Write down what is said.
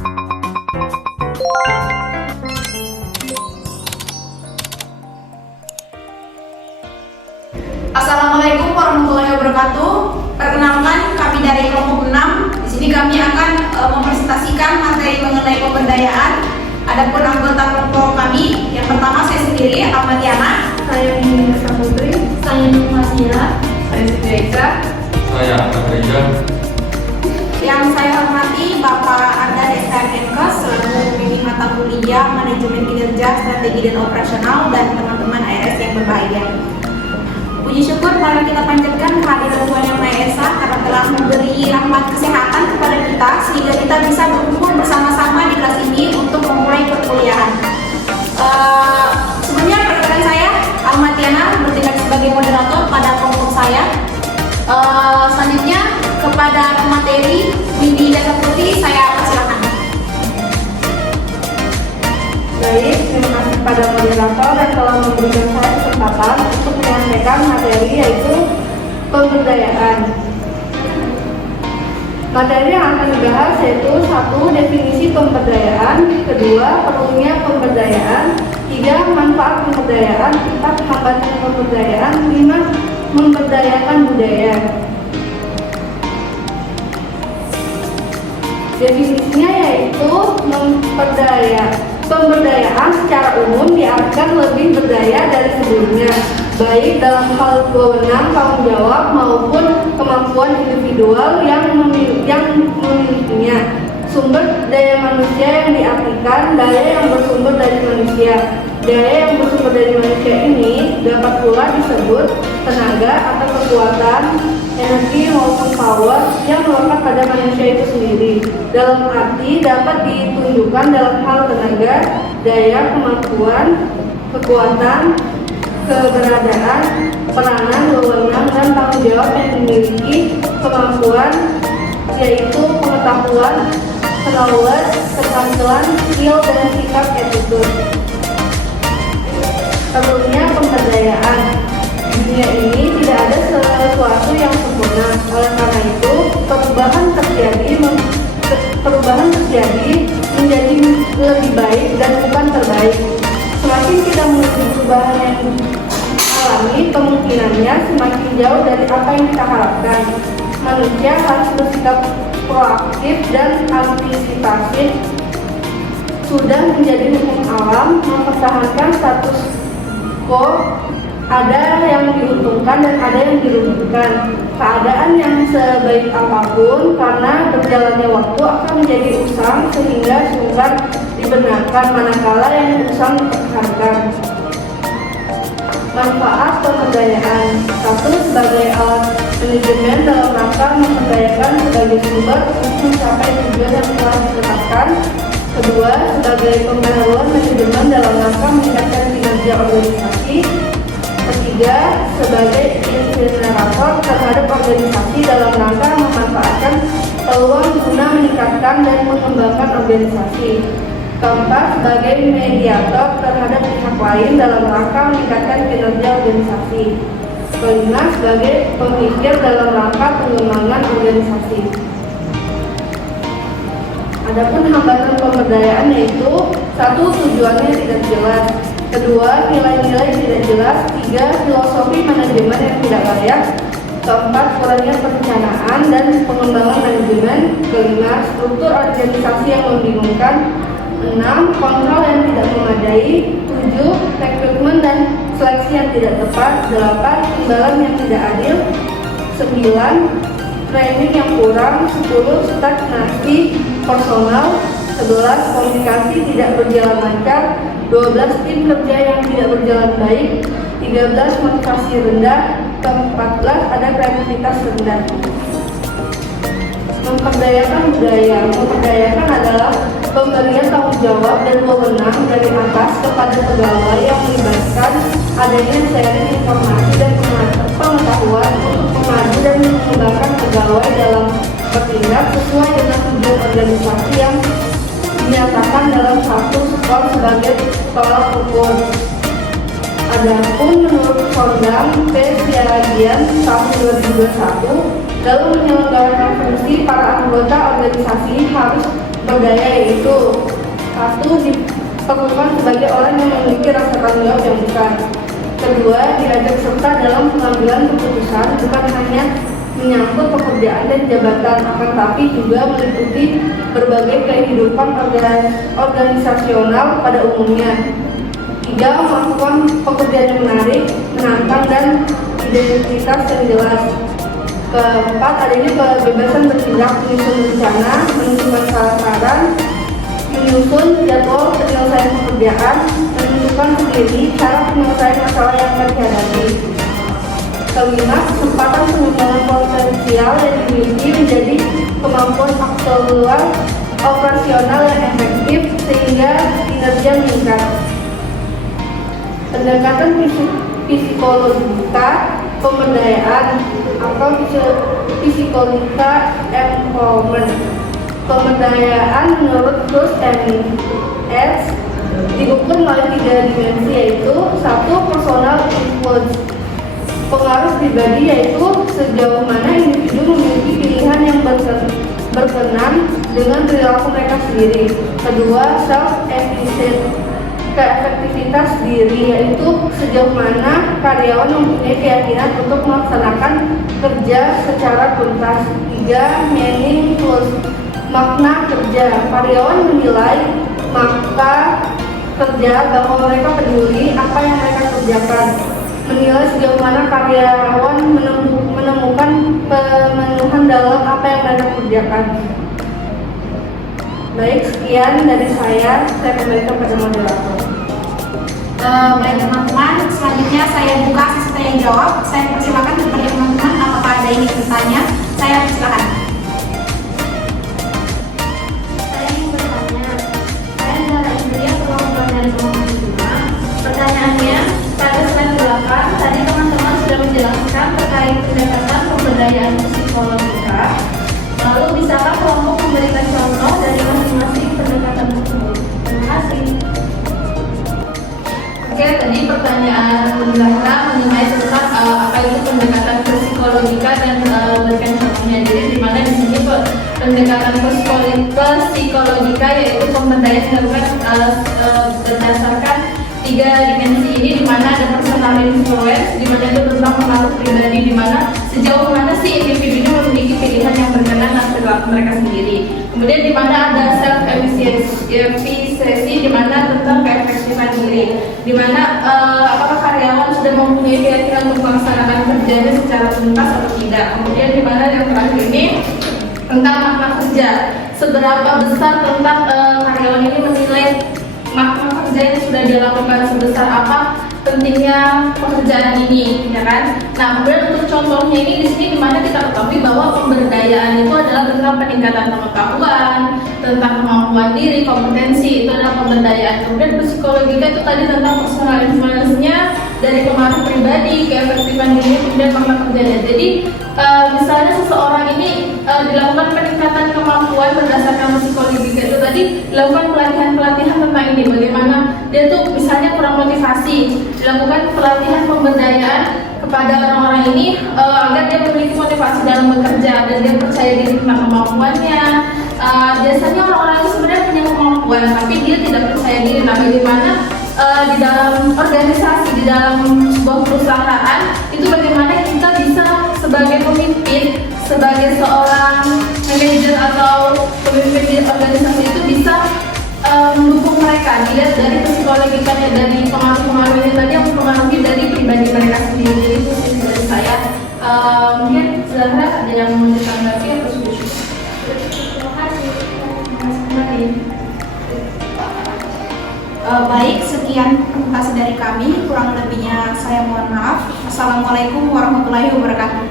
Assalamualaikum warahmatullahi wabarakatuh. Perkenalkan, kami dari kelompok 6. Di sini kami akan mempresentasikan materi mengenai pemberdayaan. Adapun anggota kelompok kami, yang pertama saya sendiri, Ahmad Yana. Saya Nini Saputri. Saya Numasila. Saya Siti Aisyah. Saya Ahmad Reza. Yang saya hormati Bapak Arda SKMK selaku pembimbing mata kuliah Manajemen Kinerja, Strategi dan Operasional, dan teman-teman ARS yang berbahagia. Puji syukur mari kita panjatkan kehadiran Tuhan Yang Maha Esa karena telah memberi rahmat kesehatan kepada kita sehingga kita bisa berkumpul bersama-sama di kelas ini untuk memulai perkuliahan. Sebelumnya perkenalkan saya Ahmad Yana bertindak sebagai moderator pada kelompok saya. Selanjutnya kepada materi Nini dan Saputri saya persilakan. Baik, terima kasih kepada moderator yang telah memberikan saya kesempatan untuk menyampaikan materi yaitu pemberdayaan. Materi yang akan dibahas yaitu 1. Definisi pemberdayaan, 2. Perlunya pemberdayaan, 3. Manfaat pemberdayaan, 4. Hambatan pemberdayaan, 5. Memberdayakan budaya. Definisinya yaitu pemberdayaan secara umum diartikan lebih berdaya dari sebelumnya, baik dalam hal wewenang, tanggung jawab maupun kemampuan individual yang memilikinya. Sumber daya manusia yang diartikan daya yang bersumber dari manusia. Daya yang bersumber dari manusia ini dapat pula disebut tenaga atau kekuatan, energi maupun power yang melekat pada manusia itu sendiri. Dalam arti dapat ditunjukkan dalam hal tenaga, daya, kemampuan, kekuatan, keberadaan, peranan, wewenang, dan tanggung jawab yang dimiliki, kemampuan yaitu pengetahuan, knowledge, keterampilan, skill, dan sikap attitude. Perlunya pemberdayaan. Di dunia ini tidak ada sesuatu yang sempurna. Oleh karena itu, perubahan terjadi menjadi lebih baik dan bukan terbaik. Semakin kita menuju perubahan yang alami, kemungkinannya semakin jauh dari apa yang kita harapkan. Manusia harus bersikap proaktif dan antisipatif. Sudah menjadi hukum alam mempertahankan status quo. Ada yang diuntungkan dan ada yang dirugikan. Keadaan yang sebaik apapun karena berjalannya waktu akan menjadi usang sehingga sukar dibenarkan, manakala yang usang dipertahankan. Manfaat pemberdayaan. 1. Sebagai alat manajemen dalam rangka memberdayakan sebagai sumber untuk mencapai tujuan yang telah ditetapkan. 2. Sebagai pembaharuan manajemen dalam rangka meningkatkan kinerja organisasi. 3. Sebagai insenerator terhadap organisasi dalam rangka memanfaatkan peluang guna meningkatkan dan mengembangkan organisasi. 4. Sebagai mediator terhadap pihak lain dalam rangka meningkatkan kinerja organisasi. 5. Sebagai pemikir dalam rangka pengembangan organisasi. Adapun hambatan pemberdayaan yaitu 1. Tujuannya tidak jelas. 2. Nilai-nilai tidak jelas. 3. Filosofi manajemen yang tidak layak. 4. Kurangnya perencanaan dan pengembangan manajemen. 5. Struktur organisasi yang membingungkan. 6. Kontrol yang tidak memadai. 7. Rekrutmen dan seleksi yang tidak tepat. 8. Imbalan yang tidak adil. 9. Training yang kurang. 10. Stagnasi personal. 11. Komunikasi tidak berjalan lancar. 12. Tim kerja yang tidak berjalan baik. 13. Motivasi rendah. 14. Ada kreativitas rendah. Memperdayakan budaya. Memperdayakan adalah pemberian tanggung jawab dan wewenang dari atas kepada pegawai yang melibatkan adanya sharing informasi dan pengetahuan untuk memadu dan mengembangkan pegawai dalam bertindak sesuai dengan tujuan organisasi yang dinyatakan dalam satu skor sebagai tolak ukur. Adapun menurut Kondang P. Siagian tahun 2021, dalam menyelenggarakan fungsi para anggota organisasi harus berdaya, yaitu satu, diperlukan sebagai orang yang memiliki rasa tanggung jawab yang besar. Kedua, diajak serta dalam pengambilan keputusan, bukan hanya menyangkut pekerjaan dan jabatan, akan tapi juga meliputi berbagai kehidupan organisasional pada umumnya. Tiga, melakukan pekerjaan yang menarik, menantang, dan identitas yang jelas. Keempat, adanya kebebasan bertindak, menyusun rencana, menentukan sasaran, menyusun jadwal penyelesaian pekerjaan, menentukan sendiri cara penyelesaian masalah yang akan dihadapi. Kelima, kesempatan pengembangan potensial yang dimiliki menjadi kemampuan aktual operasional yang efektif sehingga kinerja meningkat. Pendekatan psikologika pemberdayaan atau psikologika empowerment. Pemberdayaan menurut Cruz and Edge diukur melalui 3 dimensi, yaitu 1. Personal influence, pengaruh pribadi, yaitu sejauh mana individu memiliki pilihan yang berkenan dengan perilaku mereka sendiri. Kedua, self-efficient, keefektivitas diri, yaitu sejauh mana karyawan mempunyai keyakinan untuk melaksanakan kerja secara tuntas. 3. Meaningful, makna kerja, karyawan menilai makna kerja bahwa mereka peduli apa yang mereka kerjakan. Menilai sejauh mana karyawan menemukan pemenuhan dalam apa yang mereka kerjakan. Baik, sekian dari saya kembalikan pada moderator. Baik teman-teman, selanjutnya saya buka sesi tanya jawab. Saya persilakan kepada teman-teman apakah ada yang ingin bertanya. Saya persilakan. Saya ingin bertanya, saya adalah Indria perwakilan dari Komisi 5. Pertanyaannya, pada slide 8 tadi teman-teman sudah menjelaskan terkait pendekatan pemberdayaan psikologika. Lalu bisakah kelompok memberikan contoh dari masing-masing pendekatan tersebut? Terima kasih. Oke, tadi pertanyaan Zahra mengenai tentang apa itu pendekatan psikologika dan berikan contohnya. Jadi di mana di sini pendekatan psikologika yaitu pemberdayaan dilakukan berdasarkan 3 dimensi ini, di mana ada personal influence, di mana itu tentang pengaruh pribadi, di mana sejauh mana sih individu memiliki pilihan yang berkenan atas perilaku mereka sendiri. Kemudian di mana ada self efficacy, di mana tentang keefektifan diri, di mana apakah karyawan sudah mempunyai keyakinan untuk melaksanakan kerjanya secara tuntas atau tidak. Kemudian di mana yang terakhir ini tentang makna kerja, seberapa besar tentang karyawan ini menilai makna kerja yang sudah dia lakukan, sebesar apa pentingnya pekerjaan ini, ya kan? Nah, kemudian untuk contohnya ini di sini dimana kita ketahui bahwa pemberdayaan itu adalah tentang peningkatan pengetahuan, tentang kemampuan diri, kompetensi, itu adalah pemberdayaan. Kemudian psikologika itu tadi tentang personal influence-nya, dari pengaruh pribadi, keefektifan diri, kemudian makna kerjanya. Jadi misalnya seseorang ini dilakukan peningkatan kemampuan berdasarkan psikologika itu tadi, dilakukan pelatihan tentang ini, bagaimana dia tuh misalnya kurang motivasi, dilakukan pelatihan pemberdayaan kepada orang-orang ini agar dia memiliki motivasi dalam bekerja dan dia percaya diri tentang kemampuannya. Biasanya orang-orang itu sebenarnya punya kemampuan tapi dia tidak percaya diri. Nah, bagaimana di dalam organisasi, di dalam sebuah perusahaan itu bagaimana kita bisa sebagai pemimpin, sebagai seorang manajer atau pemimpin di organisasi itu bisa mendukung mereka, dilihat dari psikologikanya, dari pengaruh-pengaruhnya tadi yang mempengaruhi dari pribadi mereka sendiri. Itu sih dari saya. Mungkin Zahra ada yang mau ditanggapi atau sudah cukup? Terima kasih. Kembali. Baik, sekian presentasi dari kami. Kurang lebihnya saya mohon maaf. Assalamualaikum warahmatullahi wabarakatuh.